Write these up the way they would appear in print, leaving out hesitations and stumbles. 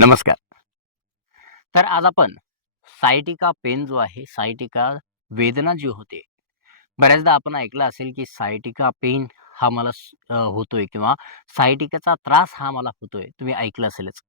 नमस्कार. तर आज आपण सायटिका पेन जो आहे, सायटिका वेदना जी होते. बऱ्याचदा आपण ऐकलं असेल, की सायटिका पेन हा मला होतोय किंवा सायटिकाचा त्रास हा मला होतोय. तुम्ही ऐकलं असेलच.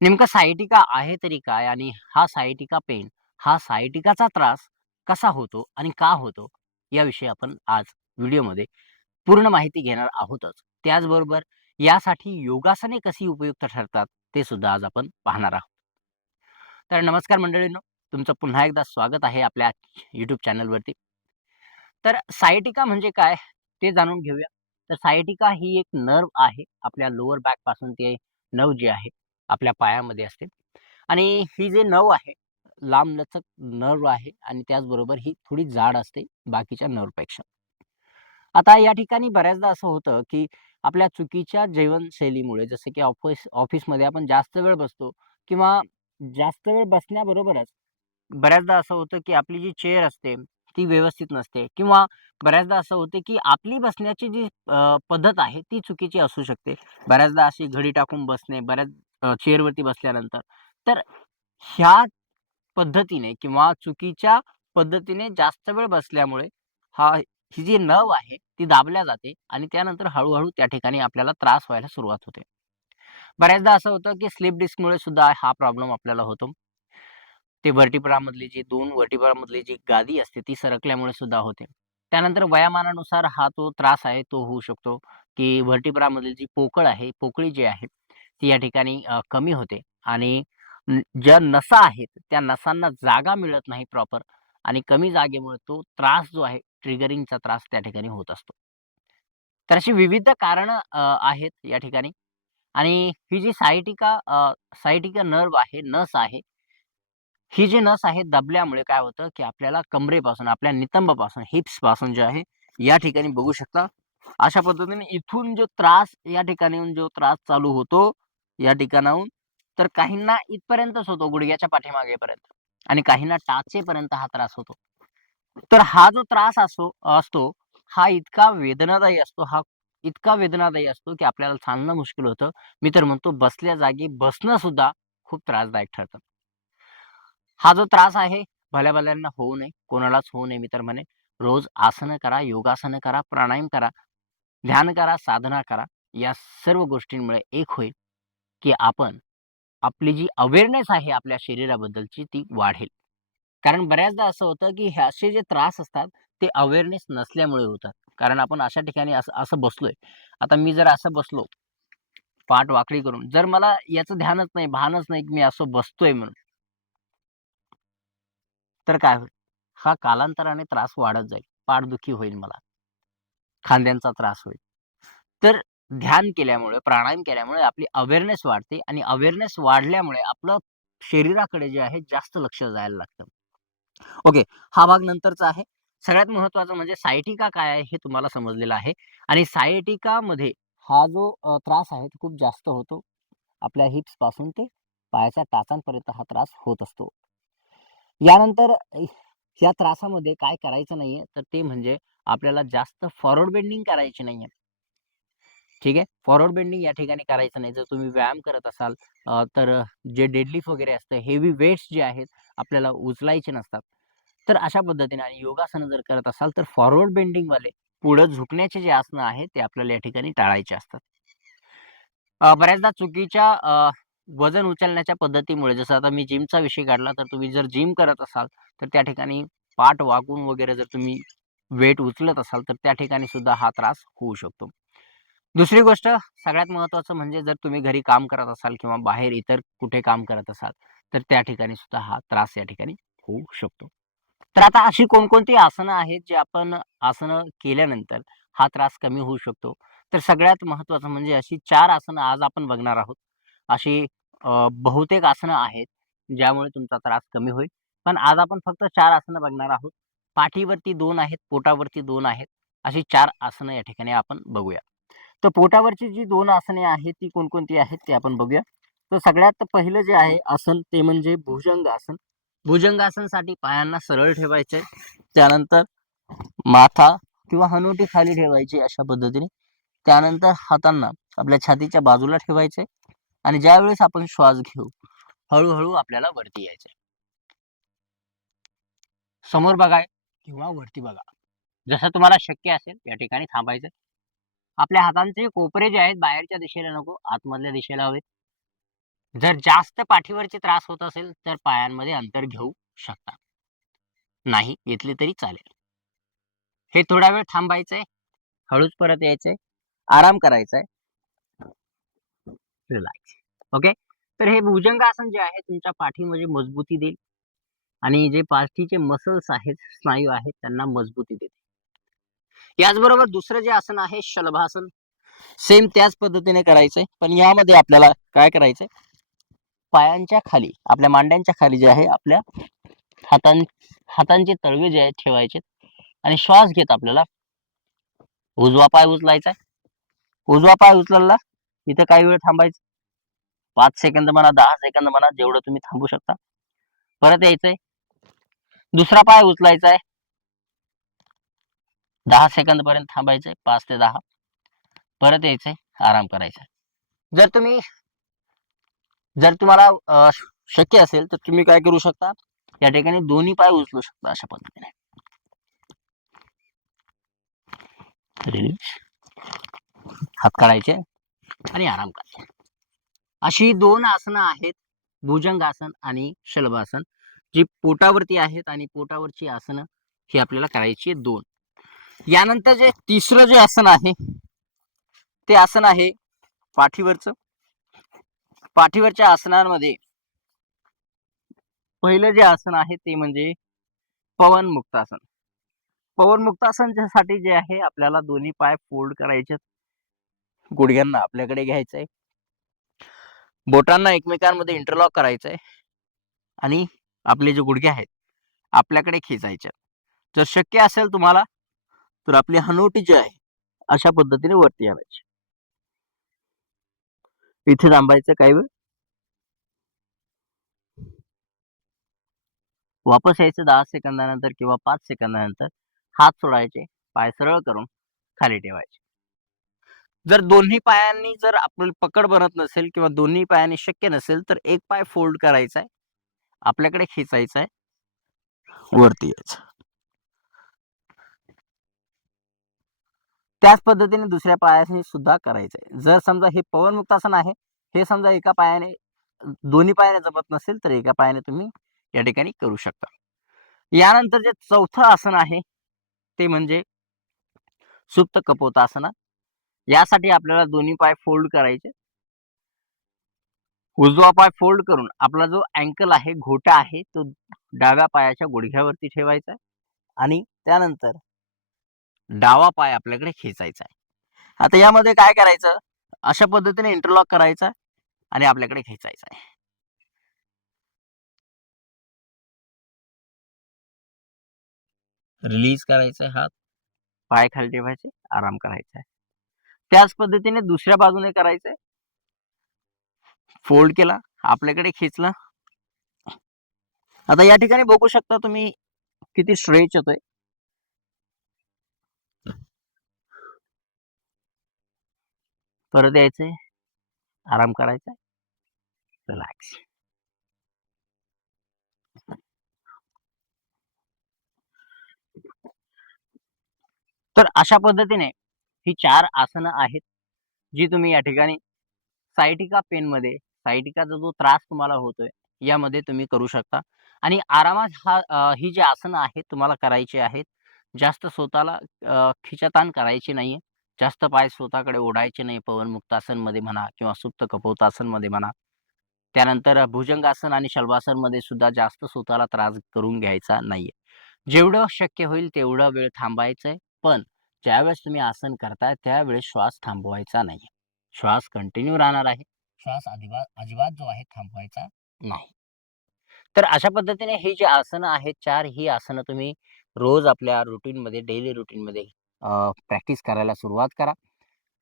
नेमकं सायटिका आहे तरी काय? आणि हा सायटिका पेन, हा सायटिकाचा त्रास कसा होतो आणि का होतो? याविषयी आपण आज व्हिडिओमध्ये पूर्ण माहिती घेणार आहोतच. त्याचबरोबर यासाठी योगासने कशी उपयुक्त ठरतात, ते सुद्धा आज आपण पाहणार आहोत. तर नमस्कार मंडळींनो, तुमचं पुन्हा एकदा स्वागत आहे आपल्या YouTube चॅनलवरती. तर सायटिका म्हणजे काय ते जाणून घेऊया. तर सायटिका ही एक नर्व्ह आहे. आपल्या लोअर बॅकपासून ते नर्व्ह जे आहे आपल्या पायामध्ये असते आणि ही जे नर्व्ह आहे, लांबलचक नर्व्ह आहे आणि त्याचबरोबर ही थोडी जाड असते बाकीच्या नर्व्हपेक्षा. आता या ठिकाणी बऱ्याचदा असं होतं, की आपल्या चुकीच्या जीवनशैलीमुळे जसं की ऑफिसमध्ये आपण जास्त वेळ बसतो किंवा जास्त वेळ बसण्याबरोबरच बऱ्याचदा असं होतं, की आपली जी चेअर असते, ती व्यवस्थित नसते किंवा बऱ्याचदा असं होते, की आपली बसण्याची जी पद्धत आहे, ती चुकीची असू शकते. बऱ्याचदा अशी घडी टाकून बसणे, बऱ्याच चेअरवरती बसल्यानंतर. तर ह्या पद्धतीने किंवा चुकीच्या पद्धतीने जास्त वेळ बसल्यामुळे ही जी नर्व्ह आहे, ती दाबल्या जाते आणि त्यानंतर हळू त्या ठिकाणी आपल्याला त्रास व्हायला सुरुवात होते. बऱ्याचदा असं होतं, की स्लिप डिस्कमुळे सुद्धा हा प्रॉब्लेम आपल्याला होतो. ते व्हर्टिब्रामधली जी 2 व्हर्टिब्रामधली जी गादी असते ती सरकल्यामुळे सुद्धा होते. त्यानंतर वयामानानुसार हा तो त्रास आहे तो होऊ शकतो, की व्हर्टिब्रामधली जी पोकळ आहे, पोकळी जी आहे ती या ठिकाणी कमी होते आणि ज्या नसा आहेत त्या नसांना जागा मिळत नाही प्रॉपर आणि कमी जागेमुळे तो त्रास जो आहे ट्रिगरिंगचा त्रास त्या ठिकाणी होत असतो. तर अशी विविध कारणं आहेत या ठिकाणी आणि ही जी सायटिका नर्व्ह आहे, नस आहे ही जी नस आहे दबल्यामुळे काय होतं, की आपल्याला कमरेपासून, आपल्या नितंबापासून, हिप्सपासून जे आहे, या ठिकाणी बघू शकता. अशा पद्धतीने इथून जो त्रास या ठिकाणाहून जो त्रास चालू होतो, या ठिकाणाहून, तर काहींना इथपर्यंतच होतो, गुडघ्याच्या पाठीमागेपर्यंत आणि काहींना टाचेपर्यंत हा त्रास होतो. तर हा जो त्रास असतो, हा इतका वेदनादायी असतो, हा इतका वेदनादायी असतो, की आपल्याला चालणं मुश्किल होतं. मी तर म्हणतो बसल्या जागी बसणं सुद्धा खूप त्रासदायक ठरतं. हा जो त्रास आहे, भल्या-भल्यांना होऊ नये, कोणालाच होऊ नये मी तर म्हणेन. रोज आसनं करा, योगासनं करा, प्राणायाम करा, ध्यान करा, साधना करा. या सर्व गोष्टींमुळे एक होईल, की आपली जी अवेअरनेस आहे आपल्या शरीराबद्दलची ती वाढेल. कारण बऱ्याचदा असं होतं, की हे असे जे त्रास असतात, ते अवेअरनेस नसल्यामुळे होतात. कारण आपण अशा ठिकाणी असं असं बसलोय. आता मी जर असं बसलो, पाठ वाकडी करून, जर मला याचं ध्यानच नाही, भानच नाही, की मी असं बसतोय म्हणून, तर काय होईल? हा कालांतराने त्रास वाढत जाईल. पाठदुखी होईल मला, खांद्यांचा त्रास होईल. तर ध्यान केल्यामुळे, प्राणायाम केल्यामुळे आपली अवेअरनेस वाढते आणि अवेअरनेस वाढल्यामुळे आपलं शरीराकडे जे आहे जास्त लक्ष जायला लागतं. ओके, हा भाग नंतरचा आहे. सगळ्यात महत्त्वाचं म्हणजे सायटिका काय आहे हे तुम्हाला समजलेलं आहे आणि सायटिकामध्ये हा जो त्रास आहे तो खूप जास्त होतो. आपल्या हिप्सपासून ते पायाच्या टाचांपर्यंत हा त्रास होत असतो. यानंतर या त्रासामध्ये काय करायचं नाहीये, तर ते म्हणजे आपल्याला जास्त फॉरवर्ड बेंडिंग करायची नाहीये. ठीक आहे. फॉरवर्ड बेंडिंग या ठिकाणी करायचं नाही. जर तुम्ही व्यायाम करत असाल तर जे डेडलिफ्ट वगैरे असतं, हेवी वेट्स जे आहेत आपल्याला उचलायचे नसतात. तर अशा पद्धतीने आणि योगासनं जर करत असाल, तर फॉरवर्ड बेंडिंगवाले पुढं झुकण्याचे जे आसनं आहेत, ते आपल्याला या ठिकाणी टाळायचे असतात. बऱ्याचदा चुकीच्या वजन उचलण्याच्या पद्धतीमुळे जसं आता मी जिमचा विषय काढला, तर तुम्ही जर जिम करत असाल, तर त्या ठिकाणी पाठ वाकवून वगैरे जर तुम्ही वेट उचलत असाल, तर त्या ठिकाणी सुद्धा हा त्रास होऊ शकतो. दुसरी गोष्ट सगळ्यात महत्त्वाचं म्हणजे जर तुम्ही घरी काम करत असाल किंवा बाहेर इतर कुठे काम करत असाल, तर त्या ठिकाणी सुद्धा हा त्रास या ठिकाणी होऊ शकतो. तर आता अशी कोणकोणती आसनं आहेत, जे आपण आसनं केल्यानंतर हा त्रास कमी होऊ शकतो? तर सगळ्यात महत्त्वाचं म्हणजे अशी 4 आसनं आज आपण बघणार आहोत. अशी बहुतेक आसनं आहेत, ज्यामुळे तुमचा त्रास कमी होईल. पण आज आपण फक्त 4 आसनं बघणार आहोत. पाठीवरती 2 आहेत, पोटावरती 2 आहेत. अशी 4 आसनं या ठिकाणी आपण बघूया. तर पोटावरची जी 2 आसने आहेत, ती कोणकोणती आहेत ते आपण बघूया. तर सगळ्यात पहिलं जे आहे आसन ते म्हणजे भुजंग आसन. भुजंगासनसाठी पायांना सरळ ठेवायचे. त्यानंतर माथा किंवा हनुवटी खाली ठेवायची अशा पद्धतीने. त्यानंतर हातांना आपल्या छातीच्या बाजूला ठेवायचे आणि ज्यावेळेस आपण श्वास घेऊ हळूहळू आपल्याला वरती यायचंय. समोर बघा किंवा वरती बघा. जसं तुम्हाला शक्य असेल या ठिकाणी थांबायचं. आपल्या हातांचे कोपरे जे आहेत बाहेरच्या दिशेला नको, आतमधल्या दिशेला हवेत. जर जास्त पाठीवरचे त्रास होत असेल तर पायांमध्ये अंतर घेऊ शकता. नाही घेतले तरी चालेल. हे थोडा वेळ थांबायचंय, हळूच परत यायचंय, आराम करायचाय. रिलॅक्स. ओके. तर हे भुजंगासन जे आहे तुमच्या पाठीमध्ये मजबूती देईल आणि जे पाठीचे मसल्स आहेत, स्नायू आहेत त्यांना मजबूती देते. याचबरोबर दुसरं जे आसन आहे शलभासन. सेम त्याच पद्धतीने करायचंय, पण यामध्ये आपल्याला काय करायचंय, पायांच्या खाली, आपल्या मांड्यांच्या खाली जे आहे आपल्या हातांचे तळवे जे आहेत ठेवायचे आणि श्वास घेत आपल्याला उजवा पाय उचलायचा. उजवा पाय उचलला, इथं काही वेळ थांबायचं. 5 सेकंद म्हणा, 10 सेकंद म्हणा, जेवढं तुम्ही थांबू शकता. परत यायचंय. दुसरा पाय उचलायचा आहे. 10 सेकंद पर्यंत थांबायचंय, 5 ते 10. परत यायचंय, आराम करायचा. जर तुम्हाला शक्य असेल तर तुम्ही काय करू शकता, या ठिकाणी दोन्ही पाय उचलू शकता अशा पद्धतीने. हात काढायचे आणि आराम करायचा. अशी 2 आसनं आहेत, भुजंगासन आणि शलभासन, जी पोटावरती आहेत आणि पोटावरची आसनं ही आपल्याला करायची 2. यानंतर जे तिसरं जे आसन आहे ते आसन आहे पाठीवरचं. पाठीवरच्या आसनांमध्ये पहिलं जे आसन आहे ते म्हणजे पवन मुक्तासन. पवन मुक्तासनसाठी जे आहे आपल्याला दोन्ही पाय फोल्ड करायचे, गुडघ्यांना आपल्याकडे घ्यायचंय, बोटांना एकमेकांमध्ये इंटरलॉक करायचंय आणि आपले जे गुडघे आहेत आपल्याकडे खेचायचे. जर शक्य असेल तुम्हाला तर आपली हनुवटी जी आहे अशा पद्धतीने वरती आणायची. इथे थांबायचं काही वेळ, वापस यायचं 10 सेकंदानंतर किंवा 5 सेकंदानंतर. हात सोडायचे, पाय सरळ करून खाली ठेवायचे. जर दोन्ही पायांनी जर आपल्याला पकड बनत नसेल किंवा दोन्ही पायांनी शक्य नसेल तर एक पाय फोल्ड करायचा आहे, आपल्याकडे खेचायचा आहे, वरती यायचं. त्याच पद्धतीने दुसऱ्या पायाने सुद्धा करायचंय. जर समजा हे पवन मुक्तासन आहे, हे समजा एका पायाने, दोन्ही पायाने जमत नसेल तर एका पायाने तुम्ही या ठिकाणी करू शकता. यानंतर जे चौथं आसन आहे ते म्हणजे सुप्त कपोतासना. यासाठी आपल्याला दोन्ही पाय फोल्ड करायचे. उजवा पाय फोल्ड करून आपला जो अँकल आहे, घोटा आहे, तो डाव्या पायाच्या गुडघ्यावरती ठेवायचा आहे आणि त्यानंतर डावा पाय आपल्याकडे खेचायचा आहे. आता यामध्ये काय करायचं, अशा पद्धतीने इंटरलॉक करायचा आणि आपल्याकडे खेचायचा आहे. रिलीज करायचा हात, पाय खाली ठेवायचे, आराम करायचा आहे. त्याच पद्धतीने दुसऱ्या बाजूने करायचंय. फोल्ड केला, आपल्याकडे खेचला. आता या ठिकाणी बघू शकता तुम्ही किती स्ट्रेच होतोय. परत यायचंय, आराम करायचा, रिलॅक्स. तर अशा पद्धतीने ही 4 आसनं आहेत, जी तुम्ही या ठिकाणी सायटिका पेनमध्ये, सायटिकाचा जो त्रास तुम्हाला होतोय, यामध्ये तुम्ही करू शकता आणि आरामात ही जी आसनं आहेत तुम्हाला करायची आहेत. जास्त स्वतःला खिचाताण करायची नाहीये. जास्त पाय स्वतःकडे ओढायचे नाही. पवन मुक्तासनमध्ये म्हणा किंवा सुप्त कपोतासनमध्ये म्हणा. त्यानंतर भुजंगासन आणि शल्वासनमध्ये सुद्धा जास्त स्वतःला त्रास करून घ्यायचा नाहीये. जेवढं शक्य होईल तेवढा वेळ थांबायचंय, पण ज्यावेळेस तुम्ही आसन करताय त्यावेळेस श्वास थांबवायचा नाहीये. श्वास कंटिन्यू राहणार आहे. श्वास अजिबात जो आहे थांबवायचा नाही. तर अशा पद्धतीने ही जी आसनं आहेत 4, ही आसनं तुम्ही रोज आपल्या रुटीनमध्ये, डेली रुटीनमध्ये प्रॅक्टिस करायला सुरुवात करा.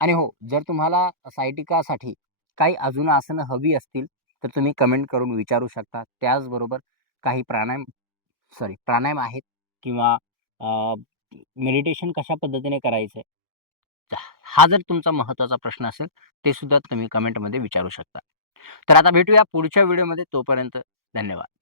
आणि हो, जर तुम्हाला सायटिकासाठी काही अजून आसनं हवी असतील, तर तुम्ही कमेंट करून विचारू शकता. त्याचबरोबर काही प्राणायाम आहेत किंवा मेडिटेशन कशा पद्धतीने करायचंय, हा जर तुमचा महत्त्वाचा प्रश्न असेल, ते सुद्धा तुम्ही कमेंटमध्ये विचारू शकता. तर आता भेटूया पुढच्या व्हिडिओमध्ये. तोपर्यंत धन्यवाद.